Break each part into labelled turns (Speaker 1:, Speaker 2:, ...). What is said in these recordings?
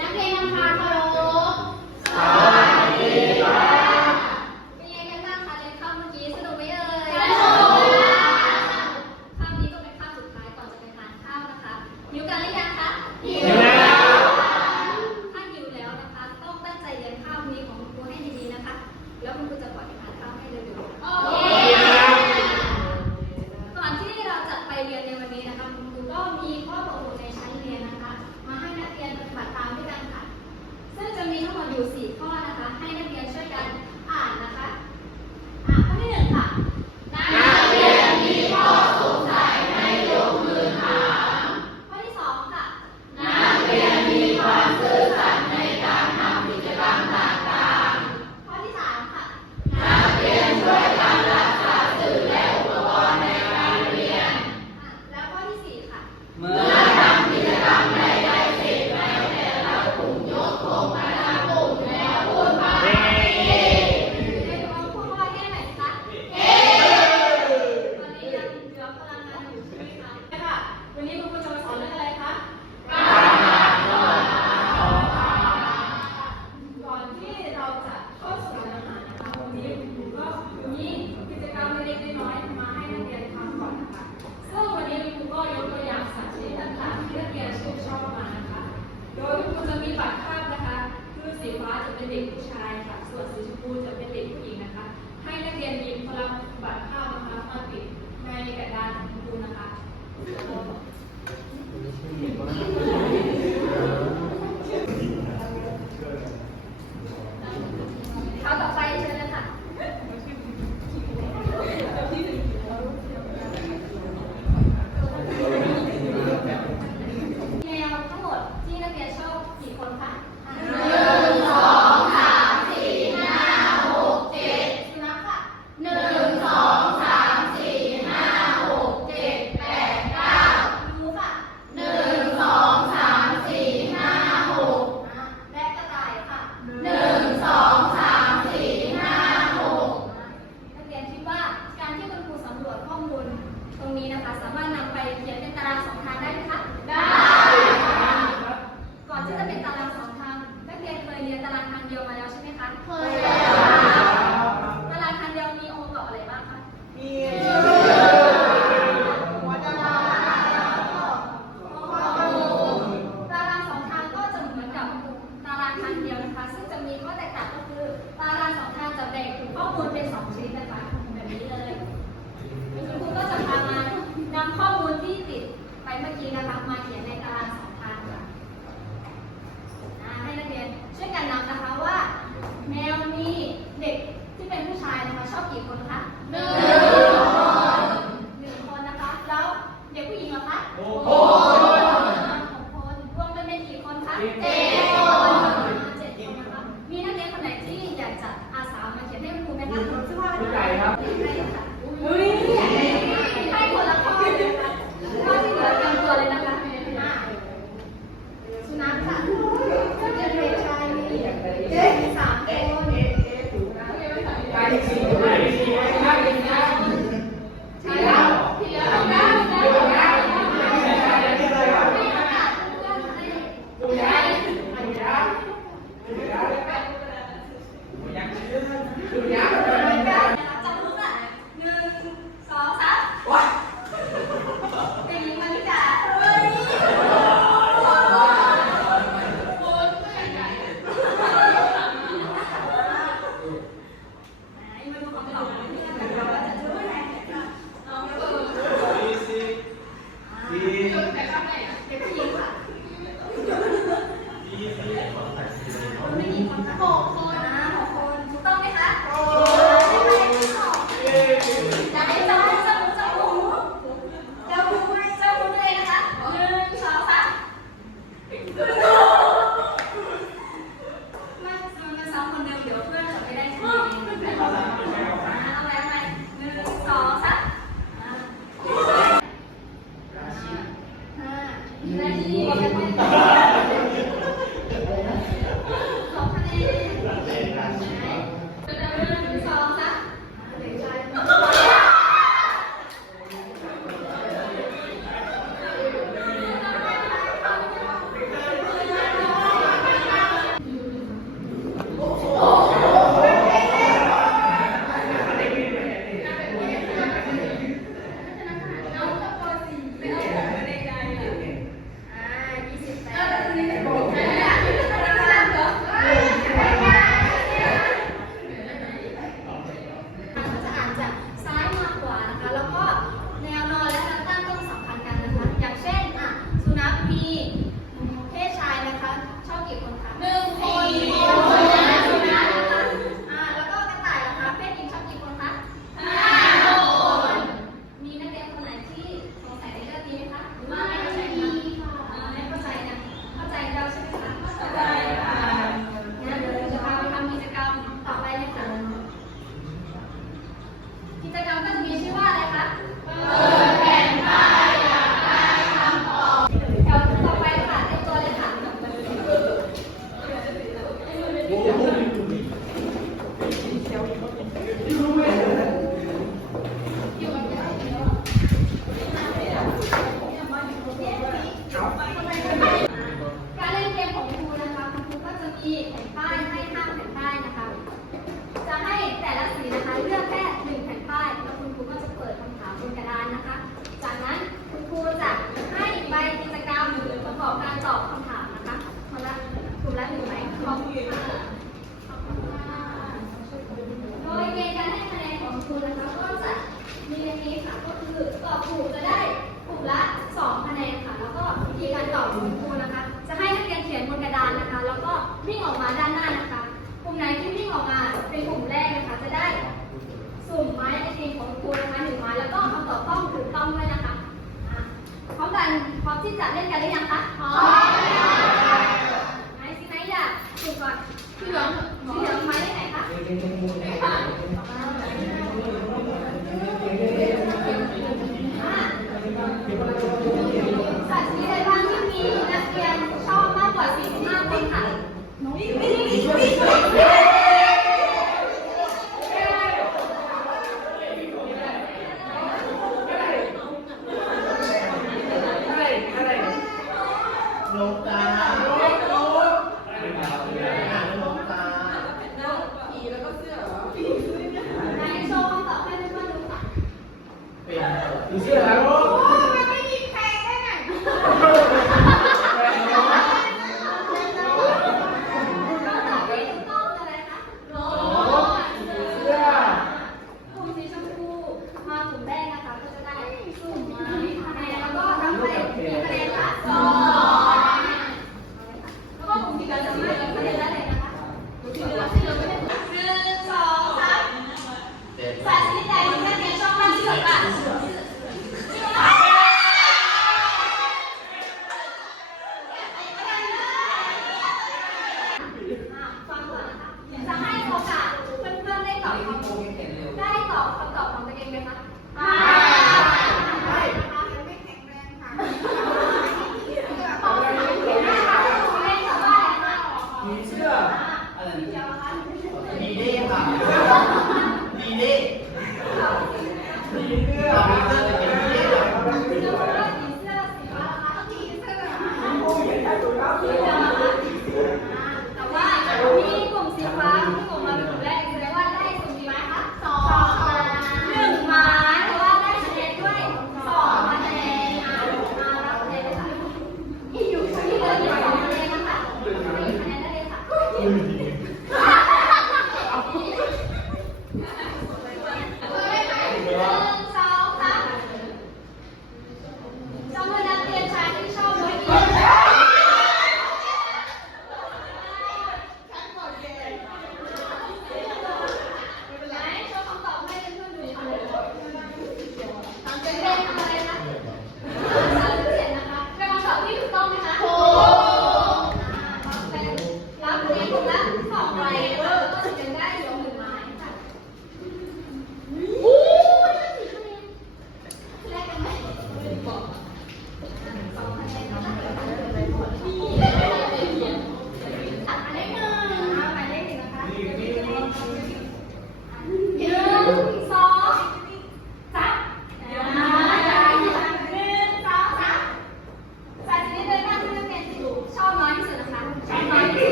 Speaker 1: นักเรีย ข้ 好，你。 สัตว์ชนิใดที่มีนักเรียนชอบมากกว่า45คนค่ะ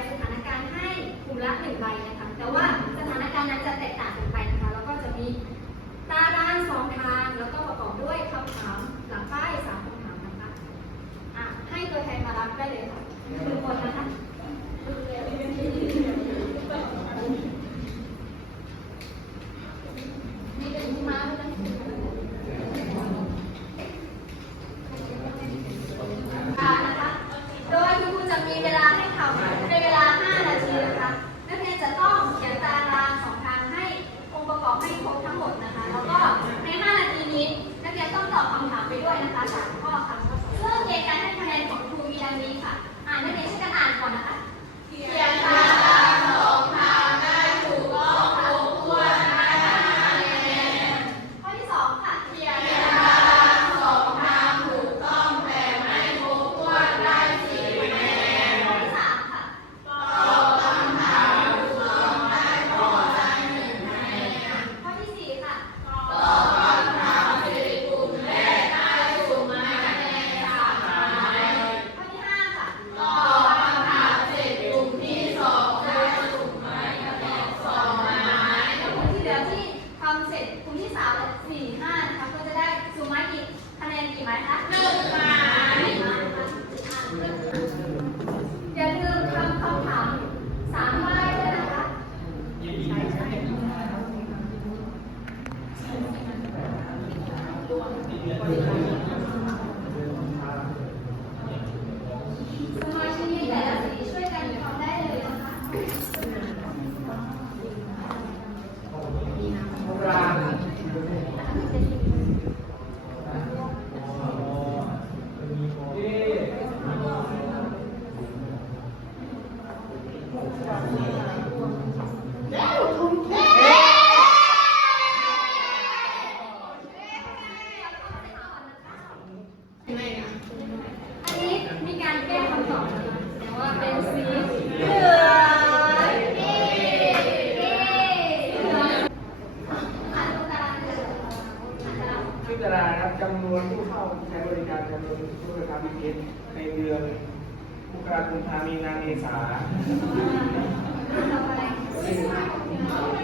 Speaker 1: บ
Speaker 2: ส
Speaker 1: ถานการณ์ให้กลุ่มละหนึ่งใบนะคะ แต่ว่าสถานการณ์นั้นจะแตกต่างกันไปนะคะ แล้วก็จะมีตาด้านสองทาง แล้วก็ประกอบด้วยคำถามหลังป้ายสามคำถามนะคะอะให้
Speaker 3: ตัวแท
Speaker 4: นมารับได้
Speaker 3: เลยค่ะหนึ่ง
Speaker 1: คนนะคะ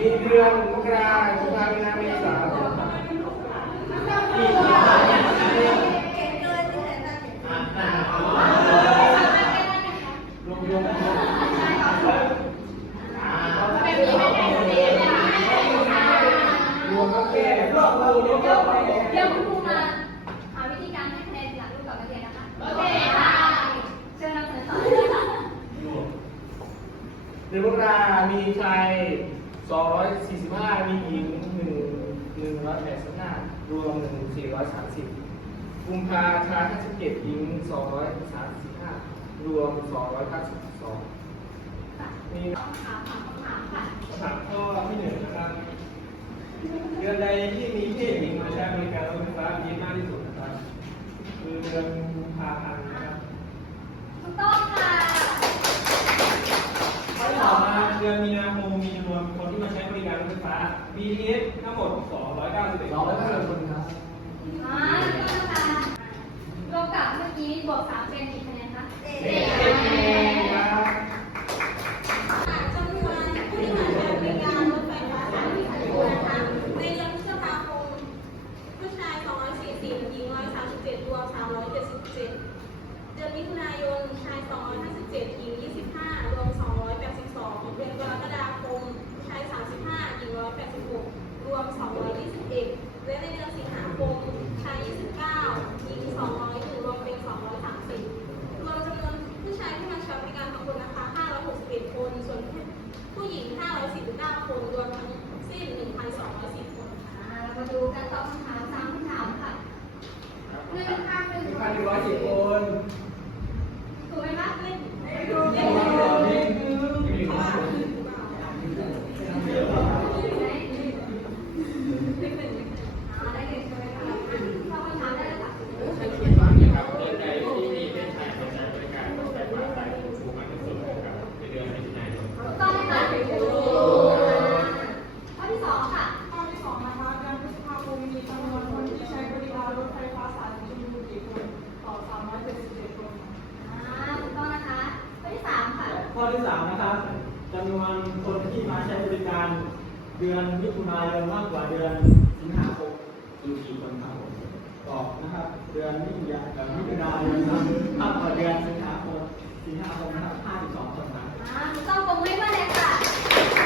Speaker 1: Bíblia
Speaker 3: para 257ยิง
Speaker 1: 235 รวม 292มี
Speaker 3: คำถามค่ะคำถามค่ะ
Speaker 1: ถามข้อที่หนึ่งนะครับ เดือนใดที่มีเพศหญิงมาใช้บริการรถไฟฟ้ามีมากที่สุดนะครับ คือเดือนกุมภาพันธ์นะครับ
Speaker 3: ถูกต้องค่ะ
Speaker 2: ข้อที่มาเดือนมีนาคมมีจำนวนคนที่มาใช้บริการรถไฟฟ้า BTS ทั้งหมด 291
Speaker 1: 291คนครับ
Speaker 3: อ่าถูกต้องค่ะ รวมกับเมื่อกี้บวกสามเป็นกี่คะแนนคะ
Speaker 1: เดื
Speaker 4: อนมิถุนายนมิถุนายนมากกว่าเดือนสิงหาคมสิงหาคมนะครับ52คนนะ
Speaker 3: อ่าถูกต้อง
Speaker 1: ปรบ
Speaker 3: มือให้เพื่อนเลยค่ะ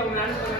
Speaker 2: ตรงนั้น
Speaker 3: ตรง
Speaker 5: นั้น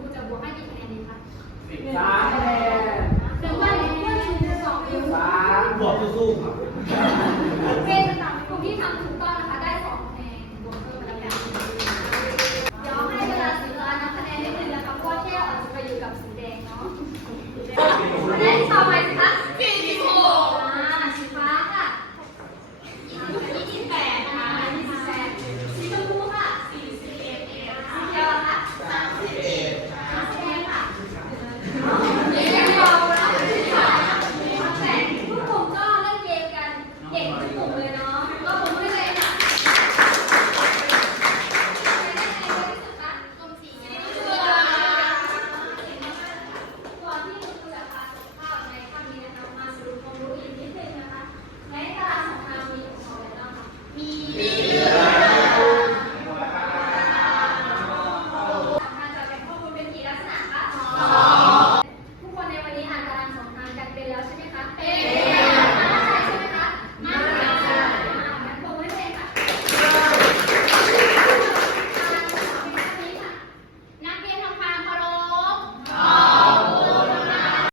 Speaker 5: คุณจะบวกให้กี่คะแน
Speaker 3: นดีคะสิบามคะ
Speaker 2: แนนหรือว่าเพื่อนคูณจะสอบอยู่สามบวกสู้ๆครับเป็นคำตอบที่ทำถูก